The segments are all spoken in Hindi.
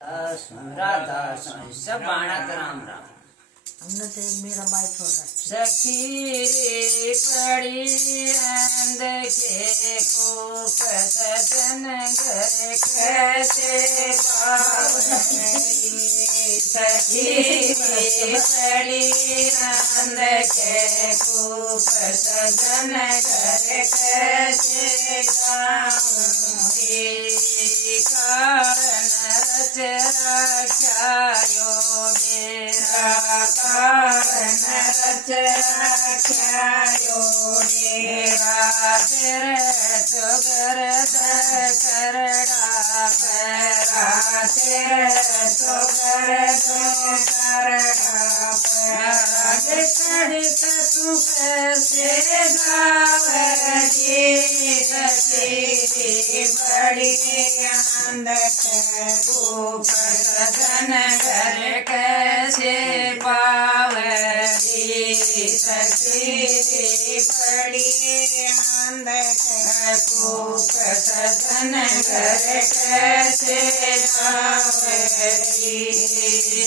राधा स्वामी सब बाणत राम राम। हमने तो एक मेरा बाई छोड़ा सखी रे पड़ी अंध के कूप सजन घर कैसे पावनी। सखी रे पड़ी अंध के कूप सजन घर कैसे गाऊंगी। कारण रच रख्यायो मेरा कारण रच रख्यायो मेरा। तेरे चुगर करड़ा पैरा तेरे चुगर करड़ा पैरा। कड़ित तू कैसे गावरी। सखी बड़ी आंद कूप सजन घर कैसे पावरी। सखी बड़ी आंद कूप सजन घर कैसे पावरी।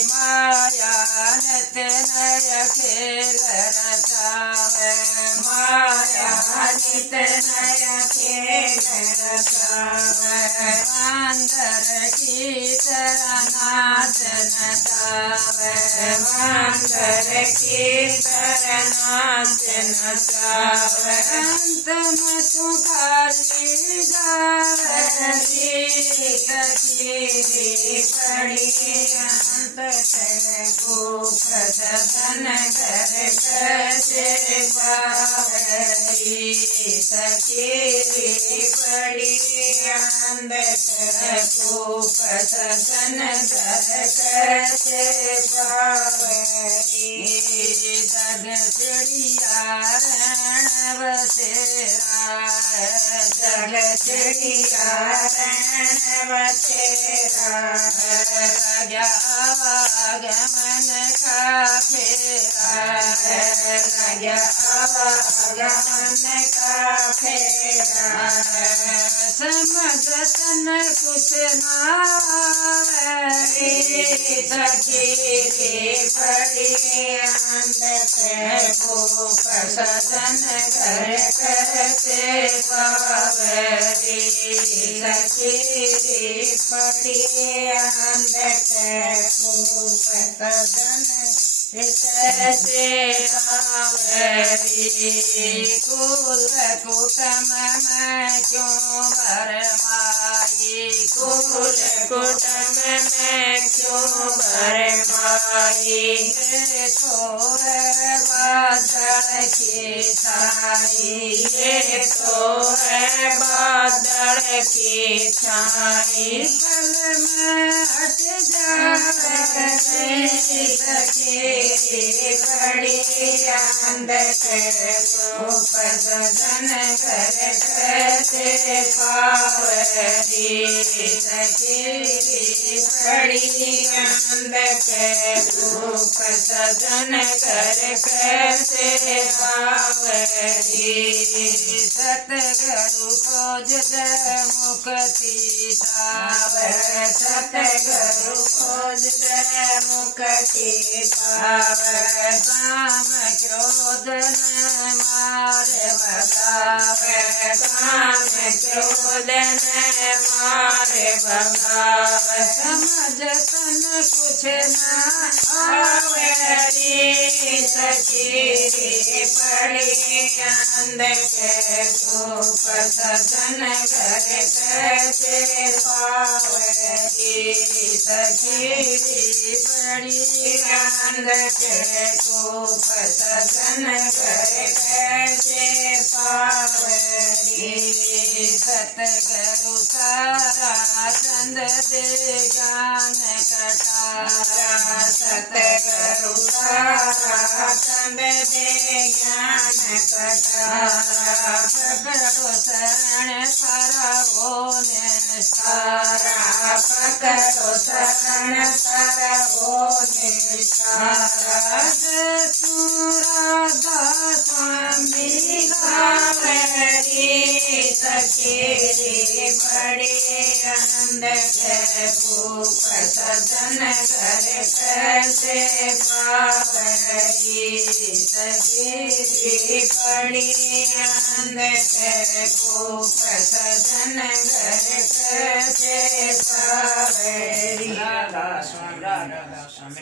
माया नत नय खेल रचावे माया नित नय खेल रचावे। मांदर की तरह नाच नचावे मांदर की तरह नाच नचावे। अंत में तू खाली गावरी। सखी बड़ी अंत कूप सजन घर कैसे पावरी। सखी बड़ी अंत कूप सजन घर कैसे पावरी। जग चिड़िया रण बसेरा जग चिड़िया रण बसेरा। लग्या आवागमन का फेरा लग्या आवागमन का फेरा। समझतन कुछ नावरी। सखी बड़ी अंध कूप सजन घर कैसे पावरी। सखी बड़ी अंध कूप सजन कैसे पावरी। कुल कुटुम में क्यों भरमाई। कुल कुटुम में क्यों भरमाई। देखो है बादल की छाई ये तो है बादल की छाई। पल में हट जावे। सखी बड़ी आंद कूप सजन घर कैसे पावरी। सखी बड़ी आंद कूप सजन घर कैसे पावरी। सतगुरु खोज मुक्ति पावे सतगुरु खोज मुक्ति पावे। काम क्रोध न मारे भगावे काम क्रोध न मारे भगावे। समझतन कुछ न आवरी। सखी बड़ी अंध कूप सजन घर कैसे पावरी। सखी बड़ी अंध कूप सजन घर कैसे पावरी। सतगुरु तारा चंद दे ज्ञान कटारा। सतगुरु तारा चंद दे ज्ञान कटारा। पकड़ो शरण करवो निस्तारा। पकड़ो शरण करवो निस्तारा। तू राधा स्वामी गावरी। सखी पड़ी अंधक खूप सजन घर कैसे पावरी सखी पड़ी अंधक खूप सजन घर कैसे पावरी। राधा स्वामी